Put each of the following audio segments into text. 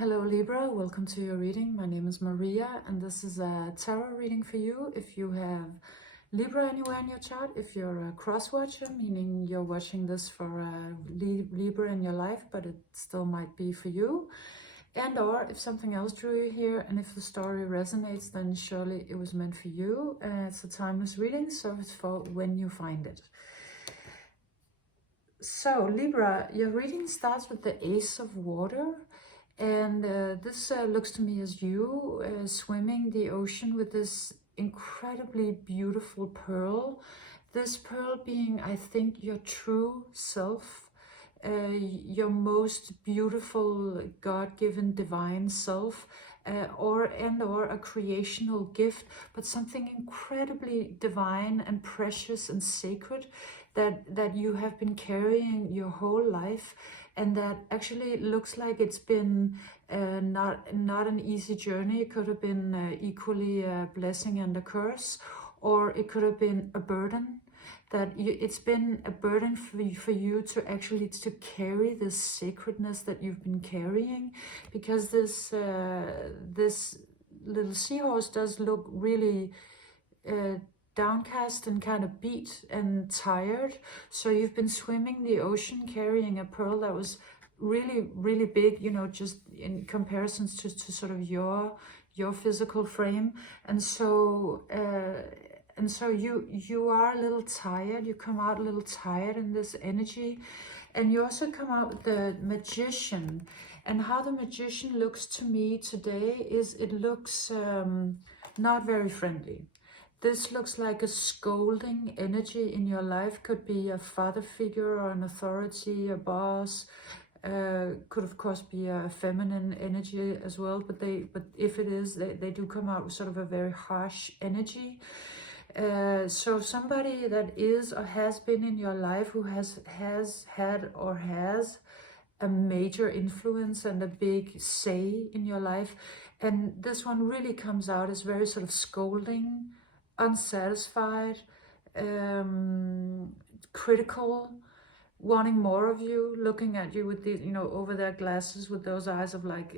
Hello Libra, welcome to your reading. My name is Maria and this is a tarot reading for you. If you have Libra anywhere in your chart, if you're a cross-watcher, meaning you're watching this for a Libra in your life, but it still might be for you. And or if something else drew you here and if the story resonates, then surely it was meant for you. It's a timeless reading, so it's for when you find it. So Libra, your reading starts with the Ace of Water. And this looks to me as you swimming the ocean with this incredibly beautiful pearl. This pearl being, I think, your true self, your most beautiful God-given divine self, or a creational gift, but something incredibly divine and precious and sacred that you have been carrying your whole life. And that actually looks like it's been not an easy journey. It could have been equally a blessing and a curse, or it could have been a burden. It's been a burden for you to actually to carry this sacredness that you've been carrying, because this little seahorse does look really downcast and kind of beat and tired. So you've been swimming the ocean carrying a pearl that was really big, you know, just in comparisons to sort of your physical frame. And so you are a little tired. You come out a little tired in this energy. And you also come out with the Magician. And how the Magician looks to me today is it looks not very friendly. This looks like a scolding energy in your life. Could be a father figure or an authority, a boss. Could of course be a feminine energy as well. But if it is, they do come out with sort of a very harsh energy. So somebody that is or has been in your life who has had or has a major influence and a big say in your life. And this one really comes out as very sort of scolding, unsatisfied, critical, wanting more of you, looking at you with the, you know, over their glasses with those eyes of like,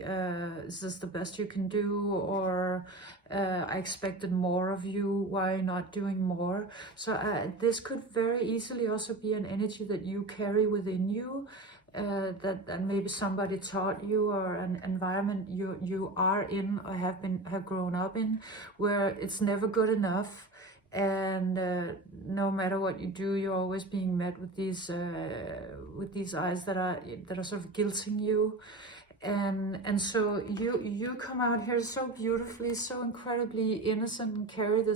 is this the best you can do? Or I expected more of you, why are you not doing more? So this could very easily also be an energy that you carry within you, that maybe somebody taught you, or an environment you are in or have grown up in, where it's never good enough, and no matter what you do, you're always being met with these eyes that are sort of guilting you. And so you come out here so beautifully, so incredibly innocent, and carrying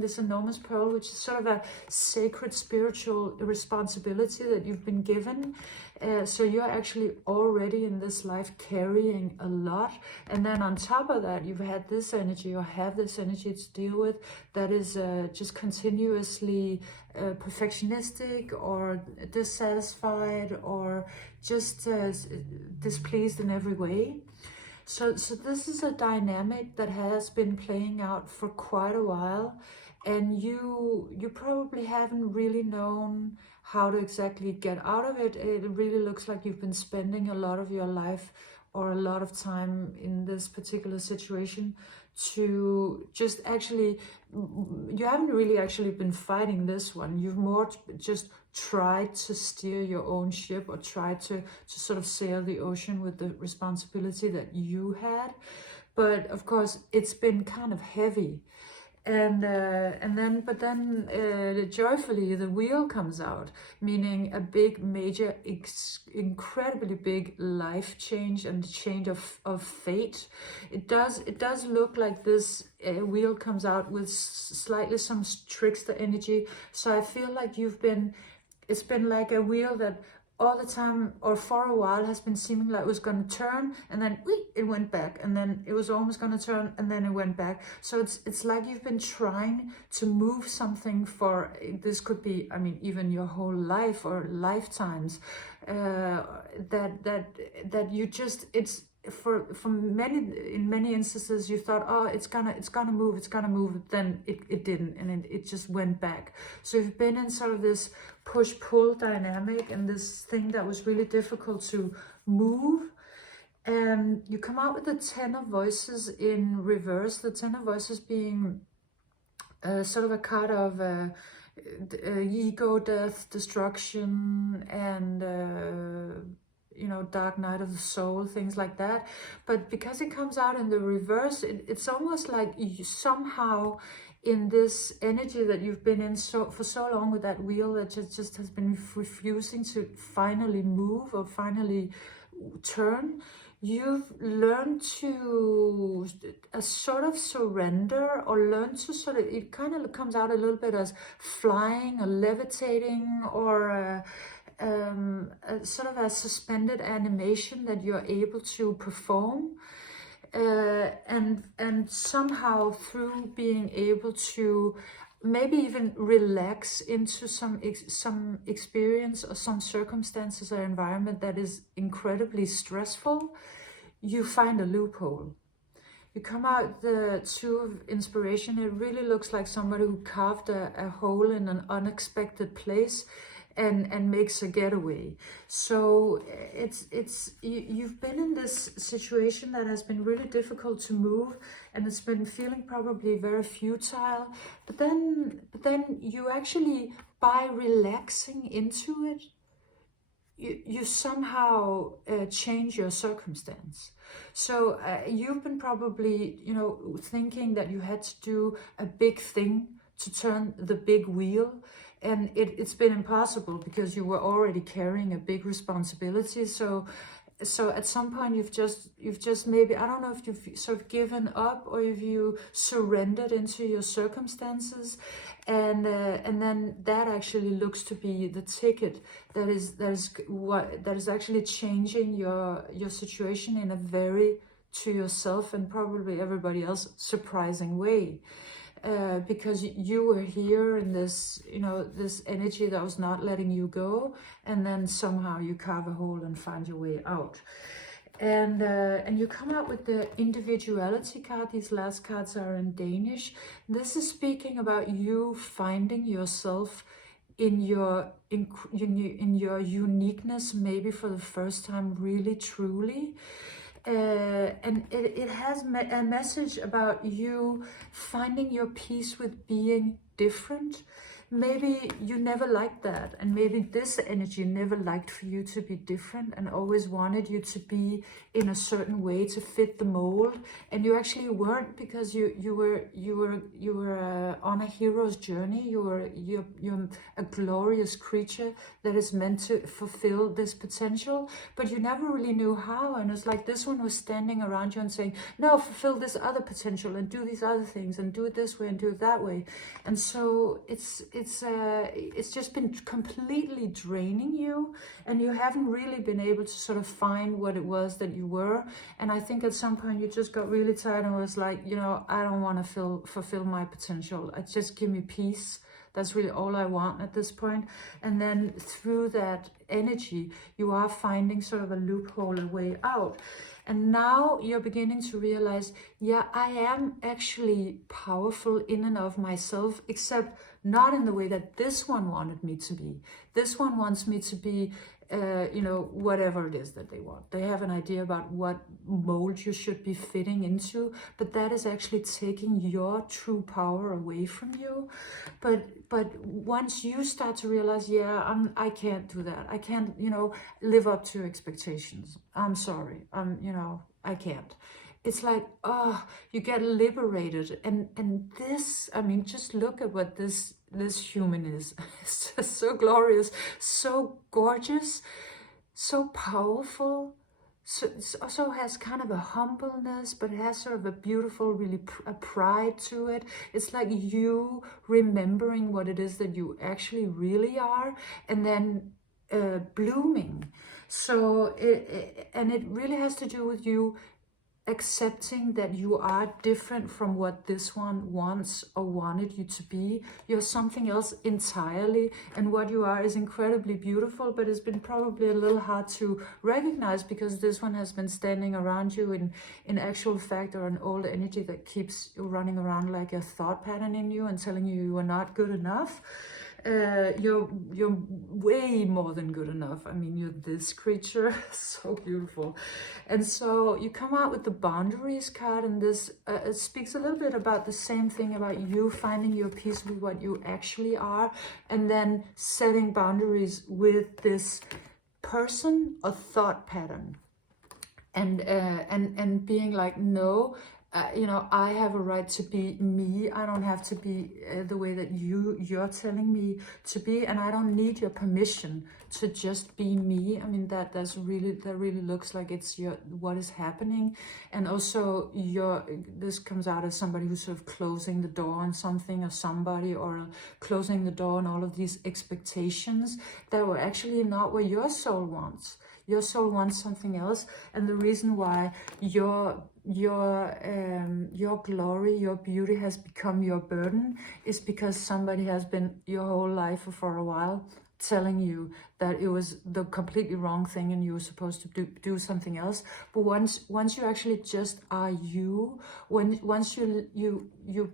this enormous pearl, which is sort of a sacred spiritual responsibility that you've been given. So you're actually already in this life carrying a lot, and then on top of that, you've had this energy, or have this energy to deal with, that is just continuously perfectionistic, or dissatisfied, or just displeased in every way. So this is a dynamic that has been playing out for quite a while, and you probably haven't really known how to exactly get out of it. It really looks like you've been spending a lot of your life, or a lot of time in this particular situation, to just actually, you haven't really actually been fighting this one. You've more just tried to steer your own ship, or tried to sort of sail the ocean with the responsibility that you had. But of course, it's been kind of heavy. And then joyfully the wheel comes out, meaning a big, major, incredibly big life change and change of fate. It does look like this wheel comes out with slightly some trickster energy. So I feel like it's been like a wheel that all the time, or for a while, has been seeming like it was going to turn, and then it went back, and then it was almost going to turn, and then it went back. So it's like you've been trying to move something for, this could be, I mean, even your whole life or lifetimes, that you just, it's in many instances you thought, oh, it's gonna move, then it didn't, and it just went back. So you've been in sort of this push-pull dynamic, and this thing that was really difficult to move, You come out with the Ten of Voices in reverse, the Ten of Voices being sort of a card of ego, death, destruction, and you know, dark night of the soul, things like that. But because it comes out in the reverse, it's almost like you somehow, in this energy that you've been in for so long with that wheel that just has been refusing to finally move or finally turn, you've learned to sort of surrender, or learn to sort of, it kind of comes out a little bit as flying or levitating, or sort of a suspended animation that you're able to perform. And somehow through being able to maybe even relax into some experience or some circumstances or environment that is incredibly stressful, you find a loophole. You come out the Two of Inspiration. It really looks like somebody who carved a hole in an unexpected place and makes a getaway. So you've been in this situation that has been really difficult to move, and it's been feeling probably very futile. But then you actually, by relaxing into it, you somehow change your circumstance. So you've been probably, you know, thinking that you had to do a big thing to turn the big wheel, and it's been impossible because you were already carrying a big responsibility. So at some point you've just maybe, I don't know if you've sort of given up or if you surrendered into your circumstances, and then that actually looks to be the ticket that is actually changing your situation in a very, to yourself and probably everybody else, surprising way. Because you were here in this, you know, this energy that was not letting you go, and then somehow you carve a hole and find your way out. And you come out with the Individuality card. These last cards are in Danish. This is speaking about you finding yourself in your uniqueness, maybe for the first time, really truly. And it has a message about you finding your peace with being different. Maybe you never liked that, and maybe this energy never liked for you to be different and always wanted you to be in a certain way to fit the mold, and you actually weren't, because you were on a hero's journey. You're a glorious creature that is meant to fulfill this potential, but you never really knew how. And it's like this one was standing around you and saying, no, fulfill this other potential and do these other things and do it this way and do it that way. And so it's just been completely draining you, and you haven't really been able to sort of find what it was that you were. And I think at some point you just got really tired and was like, you know, I don't want to fulfill my potential. Just give me peace. That's really all I want at this point. And then through that energy, you are finding sort of a loophole, a way out. And now you're beginning to realize, yeah, I am actually powerful in and of myself, except not in the way that this one wanted me to be. This one wants me to be, you know, whatever it is that they want. They have an idea about what mold you should be fitting into, but that is actually taking your true power away from you. But once you start to realize, yeah, I can't do that. I can't, you know, live up to expectations. I'm sorry. You know, I can't. It's like, oh, you get liberated. And this, I mean, just look at what this human is. It's just so glorious, so gorgeous, so powerful. So it also has kind of a humbleness, but it has sort of a beautiful, really a pride to it. It's like you remembering what it is that you actually really are, and then blooming. So it really has to do with you accepting that you are different from what this one wants or wanted you to be. You're something else entirely, and what you are is incredibly beautiful, but it's been probably a little hard to recognize because this one has been standing around you in actual fact, or an old energy that keeps running around like a thought pattern in you and telling you you are not good enough. You're way more than good enough. I mean, you're this creature, so beautiful. And so you come out with the boundaries card, and this it speaks a little bit about the same thing, about you finding your peace with what you actually are, and then setting boundaries with this person or thought pattern, and being like, no, you know, I have a right to be me. I don't have to be the way that you're telling me to be, and I don't need your permission to just be me. I mean, that really looks like it's what is happening. And also this comes out as somebody who's sort of closing the door on something or somebody, or closing the door on all of these expectations that were actually not what your soul wants. Your soul wants something else, and the reason why your glory, your beauty has become your burden is because somebody has been your whole life or for a while telling you that it was the completely wrong thing and you were supposed to do something else. But once you actually just are you, once you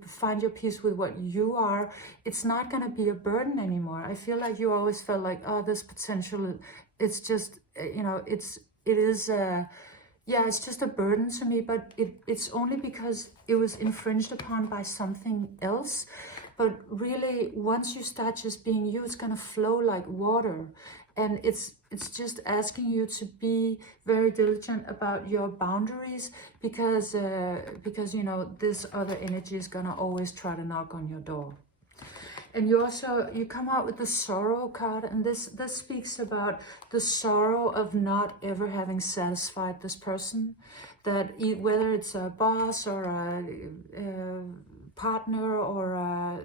find your peace with what you are, it's not going to be a burden anymore. I feel like you always felt like, oh, this potential, it's just, you know, it's just a burden to me, but it's only because it was infringed upon by something else. But really, once you start just being you, it's gonna flow like water. And it's just asking you to be very diligent about your boundaries, because you know, this other energy is gonna always try to knock on your door. And you come out with the sorrow card, and this speaks about the sorrow of not ever having satisfied this person, that whether it's a boss or a partner or a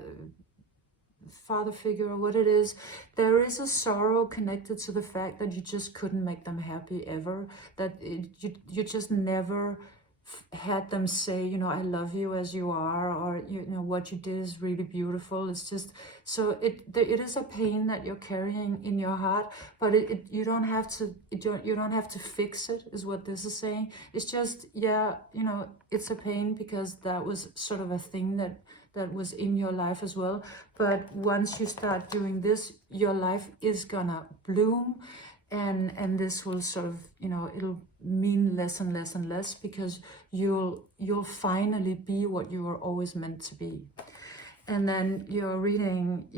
father figure or what it is, there is a sorrow connected to the fact that you just couldn't make them happy ever, that you just never had them say, you know, I love you as you are, or you know, what you did is really beautiful. It's just, so it is a pain that you're carrying in your heart, but you don't have to fix it, is what this is saying. It's just, yeah, you know, it's a pain because that was sort of a thing that was in your life as well. But once you start doing this, your life is gonna bloom, and this will sort of, you know, it'll mean less and less and less, because you'll finally be what you were always meant to be. And then your reading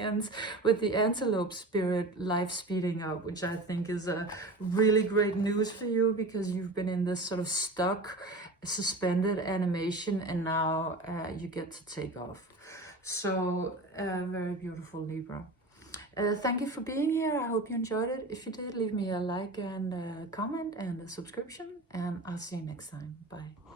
ends with the antelope spirit, life speeding up, which I think is a really great news for you, because you've been in this sort of stuck, suspended animation, and now you get to take off. So very beautiful, Libra. Thank you for being here. I hope you enjoyed it. If you did, leave me a like and a comment and a subscription, and I'll see you next time. Bye.